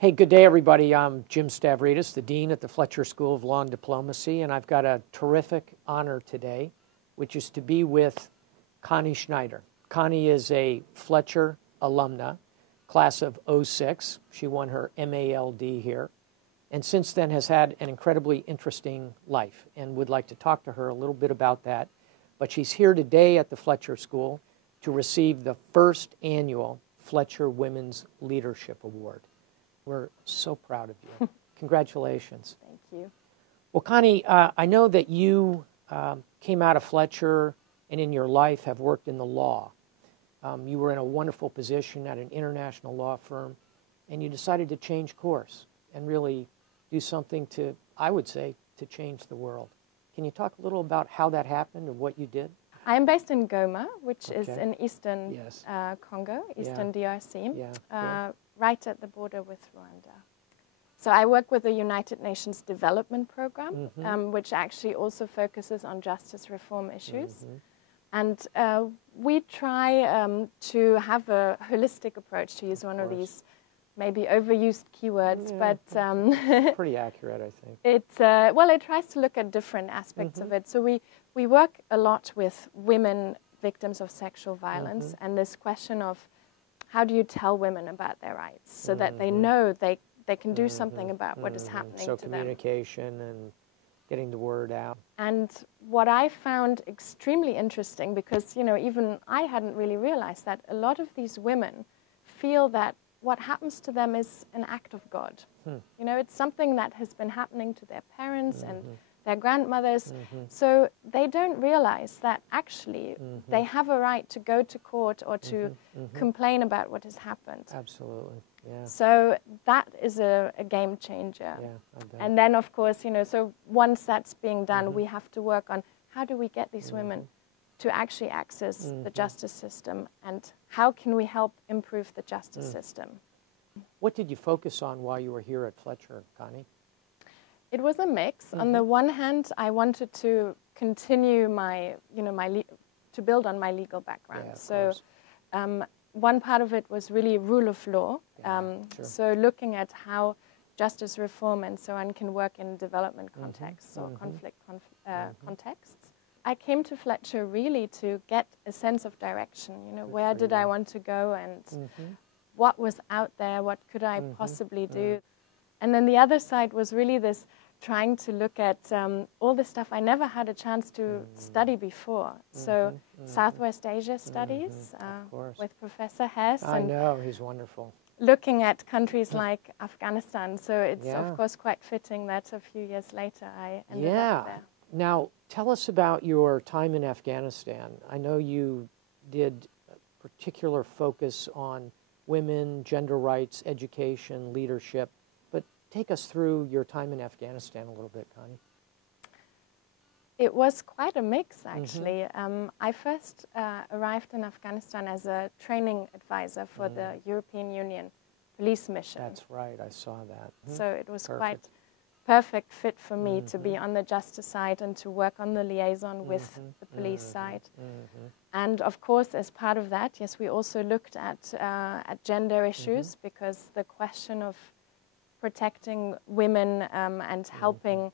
Hey, good day, everybody. I'm Jim Stavridis, the Dean at the Fletcher School of Law and Diplomacy, and I've got a terrific honor today, which is to be with Connie Schneider. Connie is a Fletcher alumna, class of 06. She won her MALD here, and since then has had an incredibly interesting life, and would like to talk to her a little bit about that. But she's here today at the Fletcher School to receive the first annual Fletcher Women's Leadership Award. We're so proud of you. Congratulations. Thank you. Well, Connie, I know that you came out of Fletcher and in your life have worked in the law. You were in a wonderful position at an international law firm, and you decided to change course and really do something to, I would say, to change the world. Can you talk a little about how that happened and what you did? I'm based in Goma, which is in eastern Congo, eastern DRC. Right at the border with Rwanda. So I work with the United Nations Development Program, which actually also focuses on justice reform issues. And we try to have a holistic approach, to use one of these maybe overused keywords, but pretty accurate, I think. It tries to look at different aspects of it. So we work a lot with women victims of sexual violence, and this question of how do you tell women about their rights so that they know they can do something about what is happening to them. So communication and getting the word out. And what I found extremely interesting, because, you know, even I hadn't really realized that a lot of these women feel that what happens to them is an act of God. You know, it's something that has been happening to their parents and their grandmothers, so they don't realize that actually they have a right to go to court or to complain about what has happened. Absolutely, yeah. So that is a game changer. Yeah, I bet. And then, of course, you know, so once that's being done, we have to work on how do we get these women to actually access the justice system, and how can we help improve the justice system. What did you focus on while you were here at Fletcher, Connie? It was a mix. On the one hand, I wanted to continue my, you know, to build on my legal background. Yeah, so one part of it was really rule of law. So looking at how justice reform and so on can work in development contexts or conflict contexts. I came to Fletcher really to get a sense of direction. You know, where did I want to go, and what was out there, what could I possibly do? And then the other side was really this trying to look at all the stuff I never had a chance to study before. So Southwest Asia studies with Professor Hess. I know, he's wonderful. Looking at countries like Afghanistan. So it's of course quite fitting that a few years later I ended up there. Now, tell us about your time in Afghanistan. I know you did a particular focus on women, gender rights, education, leadership. Take us through your time in Afghanistan a little bit, Connie. It was quite a mix, actually. I first arrived in Afghanistan as a training advisor for the European Union police mission. That's right, I saw that. So it was quite perfect fit for me to be on the justice side and to work on the liaison with the police side. And of course, as part of that, yes, we also looked at gender issues, because the question of protecting women and helping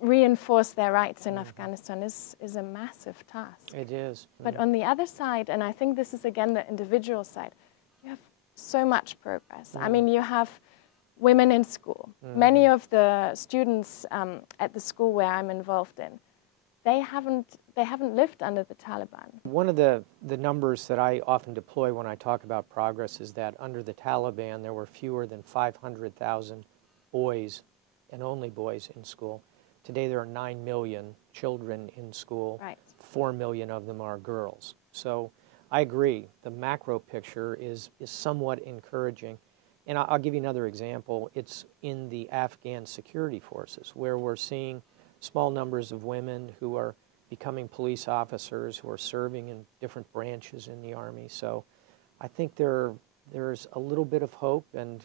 reinforce their rights in Afghanistan is a massive task. It is. But on the other side, and I think this is again the individual side, you have so much progress. I mean, you have women in school. Many of the students at the school where I'm involved in, they haven't lived under the Taliban. One of the numbers that I often deploy when I talk about progress is that under the Taliban there were fewer than 500,000 boys, and only boys, in school. Today there are 9 million children in school. Right. 4 million of them are girls. So I agree, the macro picture is somewhat encouraging. And I'll give you another example. It's in the Afghan security forces, where we're seeing small numbers of women who are becoming police officers, who are serving in different branches in the Army. So I think there's a little bit of hope, and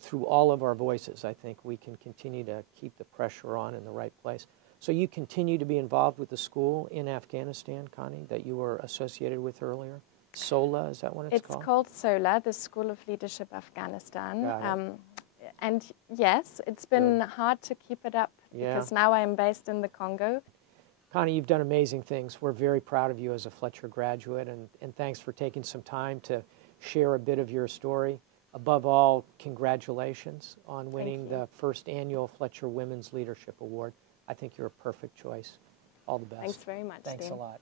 through all of our voices, I think we can continue to keep the pressure on in the right place. So you continue to be involved with the school in Afghanistan, Connie, that you were associated with earlier? SOLA, is that what it's called? It's called SOLA, the School of Leadership Afghanistan. And yes, it's been hard to keep it up because now I'm based in the Congo. Connie, you've done amazing things. We're very proud of you as a Fletcher graduate, and thanks for taking some time to share a bit of your story. Above all, congratulations on winning the first annual Fletcher Women's Leadership Award. I think you're a perfect choice. All the best. Thanks very much, Thanks Dean. a lot.